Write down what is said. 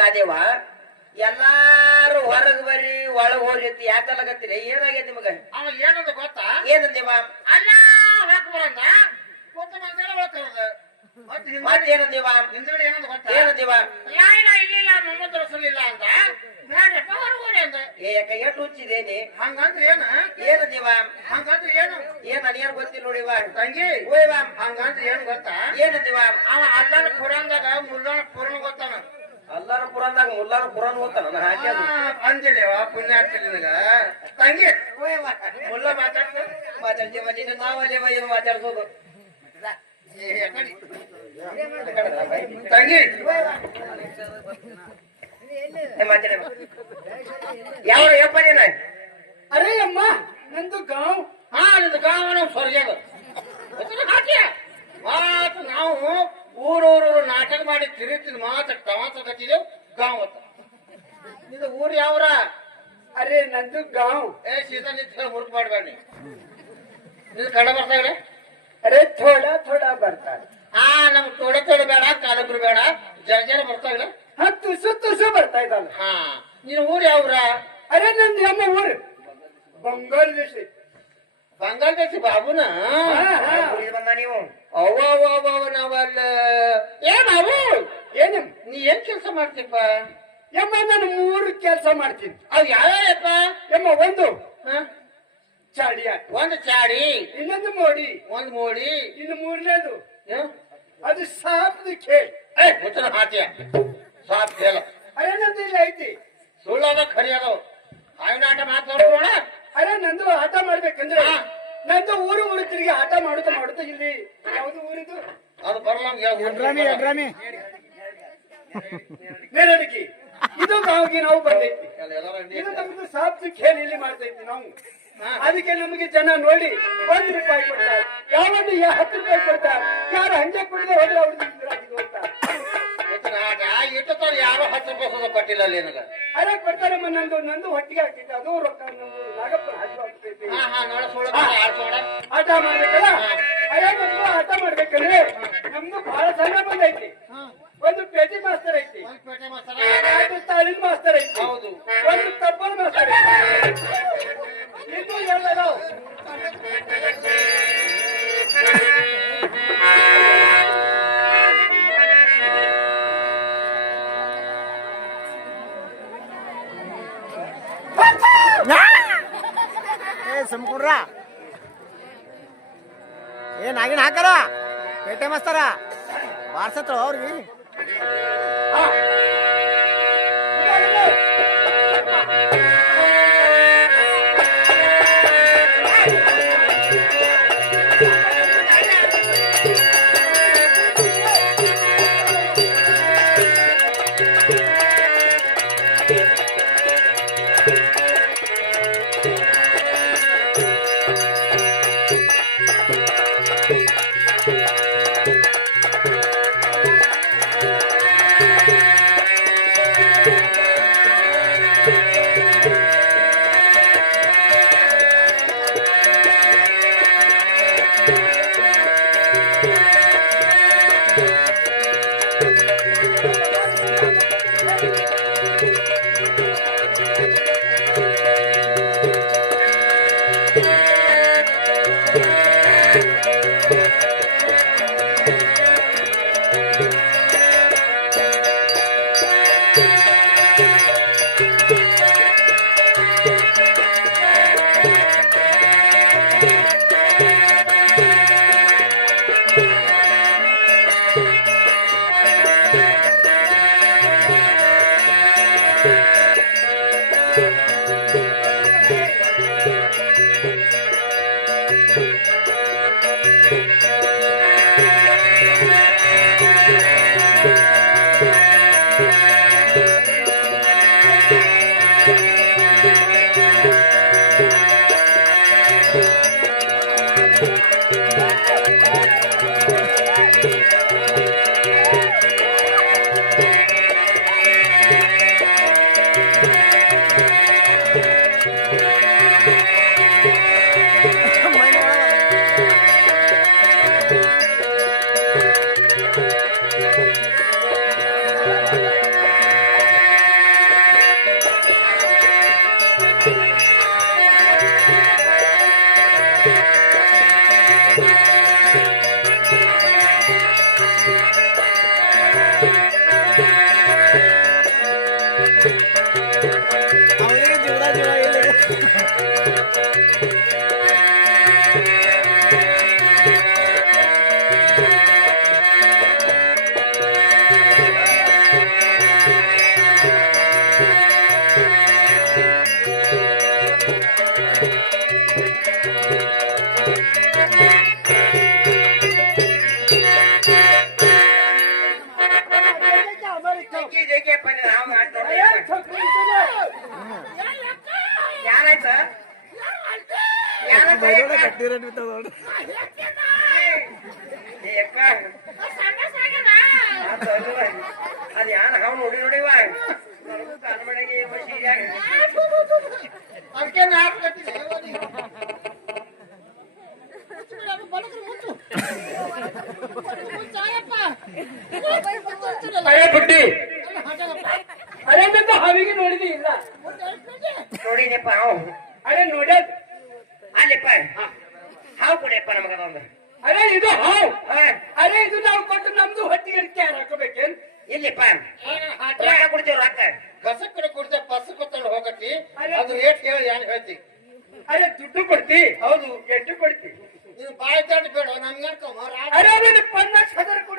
ತಾದೇವ ಎಲ್ಲಾರು ಹೊರಗ್ ಬರ್ರಿ ಒಳಗ್ ಹೋಗ್ರಿ ಅಂತ ಯಾಕಲ್ಲಗತ್ತೀರಿ ಏನಾಗೈತಿ ನಿಮಗ ಅವ ಏನಂತ ಗೊತ್ತಾ ಏನಂದೇವ ಅಲ್ಲ ಹಾಕ್ಬರಂದ ಮತ್ತೇನಂದೇವ ಹಿಂದ್ಗಡೆ ಏನಂತ ಗೊತ್ತಾ ಏನಂದೇವ ಲಾಯಿನ ಇಲ್ಲಿಲ್ಲ ಮೊಹಮ್ಮದ್ ರಸೂಲಿಲ್ಲ ಅಂತ ಬೇಡ್ರಪ್ಪ ಹೊರಗೋರಿ ಅಂದ ಯಾಕ ಎಷ್ಟು ಹುಚ್ಚಿದೇನಿ ಹಂಗಂದ್ರೆ ಏನ ಏನಂದೇವ ಹಂಗಂದ್ರೆ ಏನು ನನಗೇನ್ ಗೊತ್ತಿಲ್ಲ ನೋಡಿವ ತಂಗಿ ಓಯ್ವ ಹಂಗಂದ್ರೆ ಏನ್ ಗೊತ್ತಾ ಏನಂದೇವ ಅವ ಅಲ್ಲನ ಕುರಾನ್ದಾಗ ಮುಲ್ಲನ ಪೂರ್ಣ ಗೊತ್ತಾನ ಅಲ್ಲಾರ ಪುರಾನ್ದಾಗ ಮುಲ್ಲಾರ ಪುರಾನ್ ಓದ್ತಾನ ನಾನು ಹಾಕ್ಯಾದ ಅಂದಿದೇವ ಪುಣ್ಯಾರ್ಥ ನಿನಗ ತಂಗಿ ಮುಲ್ಲ ಮಾತಾಡ್ತೀವ ನೀನು ನಾವಲ್ಲೇವ ಏನು ಮಾತಾಡ್ಸೋದು ತಂಗಿ ಮಾತಾಡ ಯಾವ ಯಪ್ಪ ನೀನ ಅರೇ ಅಮ್ಮ ನಂದು ಗಾಂವ್ ನಿಂದು ಗಾಂವ್ ನಾವು ಸ್ವರ್ಗ್ಯಾಗ ಮಾತು ನಾವು ಊರೂರು ನಾಟಕ ಮಾಡಿ ತಿರುಗ್ತಿದ್ ಮಾತು ಟಮಾಟಕತ್ತಿದ್ದೇವ್ ಗಾಂವ್ ಅಂತ ನಿಂದು ಊರ್ ಯಾವ್ರ ಅರೆ ನಂದು ಗಾಂವ್ ಸೀತಾ ನಿಂತ ಹುಡುಕ್ ಮಾಡ್ಬೇಡ ನಿಂದು ಕನ್ನಡ ಬರ್ತಾ ಇಲ್ಲ ಅರೆ ಥೋಡಾ ಬರ್ತಾರೆ ನಮ್ಗೆ ತೋಡೆ ತೋಡೆ ಬೇಡ ಕಾಲಬ್ರು ಬೇಡ ಜರ ಬರ್ತಾ ಇಲ್ಲ ತುಸು ಬರ್ತಾ ಇದ್ದಾನೆ ನೀನು ಊರ್ ಯಾವ್ರ ಅರೆ ನಂದು ನಮ್ಮ ಊರು ಬಂಗಾಲ್ ದೇಶ ಬಂಗಾಳದೇಶಿ ಬಾಬುನ ಬಂದ ನೀವು ಅವ್ವ ನಾವಲ್ಲ ಏ ಬಾಬು ಏನ ನೀ ಏನ್ ಕೆಲಸ ಮಾಡ್ತೀಪ್ಪ ಯಮ್ಮ ನಾನು 3 ಕೆಲಸ ಮಾಡ್ತೀನಿ ಅವ್ ಯಾವ್ಯಾವಪ್ಪ ಯಮ್ಮ ಒಂದು ಚಾಡಿ ಒಂದು ಚಾಡಿ ಇನ್ನೊಂದು ಮೋಡಿ ಒಂದು ಮೋಡಿ ಇನ್ನು 3ನೇದು ಏನು? ಅದು ಸಾಪ್ದು ಖೇಲ್ ಮುಚ್ಚನ ಹಾಕ್ಯ ಸಾಪ್ ಕೇಳ ಅರೆ ನಂದು ಇಲ್ಲ ಐತಿ ಸುಳ್ಳಾದ ಖರಿ ಅದಾವ ಹಾವಿನ ಆಟ ಮಾತಾಡೋಣ ಅರೆ ನಂದು ಆಟ ಮಾಡ್ಬೇಕಂದ್ರೆ ನಂದು ಊರು ತಿರುಗಿ ಆಟ ಮಾಡುತ್ತಾ ಇಲ್ಲಿ ಯಾವ್ದು ಊರಿದು ಅದು ಬರಲ್ಲ ಮೇಲಡಿಗೆ ಇದು ಗಾಂವ್ಗೆ ನಾವು ಬಂದೈತಿ ಇದು ನಮ್ದು ಸಾಪ್ದು ಖೇಲ್ ಇಲ್ಲಿ ಮಾಡ್ತೈತಿ ನಾವು ಅದಕ್ಕೆ ನಮಗೆ ಜನ ನೋಡಿ 1 ರೂಪಾಯಿ ಕೊಡ್ತಾರೆ ಯಾವೊಂದು 10 ರೂಪಾಯಿ ಕೊಡ್ತಾರೆ ಯಾರು ಹಂಗೆ ಕೊಡದೆ ಹೋದ್ರೆ ಅವ್ರಿಗೆ ಇಟ್ಟು ಯಾರು 10 ರೂಪಾಯಿ ಕೊಟ್ಟಿಲ್ಲ ಅಲ್ಲಿ ನನಗ ಅರೆ ಕೊಡ್ತಾರಮ್ಮ ನಂದು ಹೊಟ್ಟಿಗೆ ಹಾಕಿತ್ತು ಅದು ರೊಕ್ಕ ನಾಗಪ್ಪನ ಹಾಕಿ ಆಟ ಮಾಡ್ಬೇಕಲ್ಲ ಅರೆ ನಮ್ದು ಆಟ ಮಾಡ್ಬೇಕಂದ್ರೆ ನಮ್ದು ಬಹಳ ಸಣ್ಣ ಬಂದೈತಿ ಒಂದು ಪೇಟಿ ಮಾಸ್ತರ್ ಐತಿ ಒಂದು ಸ್ಟಾಲಿನ್ ಮಾಸ್ತರ್ ಐತಿ ಒಂದು ತಬ್ಬಲ್ ಮಾಸ್ತರ್ ಐತಿ ಇನ್ನೂ ಎಲ್ಲರೂ ಸುಮ್ಕುಡ್ರ ಏನಾಗಿನ ಹಾಕಾರ ಪೇಟೆ ಮಸ್ತಾರ ಬಾರ್ಸತ್ರ ಅವ್ರಿಗೆ ಜಗ್ಗಿ ಜಗ್ಗಿ ಅಪ್ಪ ನೀನು ನಾವು ಆಟ ನೋಡ್ರಿ. ಅಯ್ಯ, ಛಕ್ರಿ ಇದ್ದಾನೆ. ಯಾರಾಯ್ತು ಯಾರಾಯ್ತು ಬೈದೋಡ ಕಟ್ಟಿ ರೇಟ್ ಬಿತ್ತದ ನೋಡ್ರಿ. ಏ ಅಕ್ಕ ಅದು ಯಾರು ಹಾವು ನೋಡಿ ನೋಡಿವ ಅನ್ಬಡಿಗೆ ಸೀರ್ಯಾಗ ಅದಕ್ಕೆ ನಾಲ್ಕು ಕಟ್ಟಿದೆ ಅರೆ ಬುಡ್ಡಿ ಅರೆ ನಿಂದು ಹಾವಿಗೆ ನೋಡಿದಿ ಇಲ್ಲ ನೋಡಿದಪ್ಪ ಹಾವು ಅರೆ ನೋಡ್ಯಾದ ಅಲ್ಲಿಪ್ಪ ಹಾವು ಕೊಡಿಯಪ್ಪ ನಮಗದೊಂದು ಅರೆ ಇದು ಹಾವು ಹಾ ಅರೆ ಇದು ನಾವು ಕೊಟ್ಟು ನಮ್ದು ಹೊಟ್ಟಿಗೆ ಕ್ಯಾರ್ ಹಾಕೋಬೇಕೇನ್ ಇಲ್ಲಿಪ್ಪ ರೊಕ್ಕ ಕೊಡ್ತೀವಿ ರೊಕ್ಕ ಕಸ ಕಡೆ ಕೊಡ್ತೆ ಪಸ ಕೊತ್ತಲ್ಲಿ ಹೋಗತಿ ಅದು ರೇಟ್ ಹೇಳಿ ಏನ್ ಹೇಳ್ತಿ ಅರೆ ದುಡ್ಡು ಕೊಡ್ತಿ ಹೌದು ಎಷ್ಟು ಕೊಡ್ತಿ ನೀನು ಬಾಯಿ ದಾಟ ಬೇಡ ನಮ್ಗೆ ಅರೆ 50,000 ಕೂಡ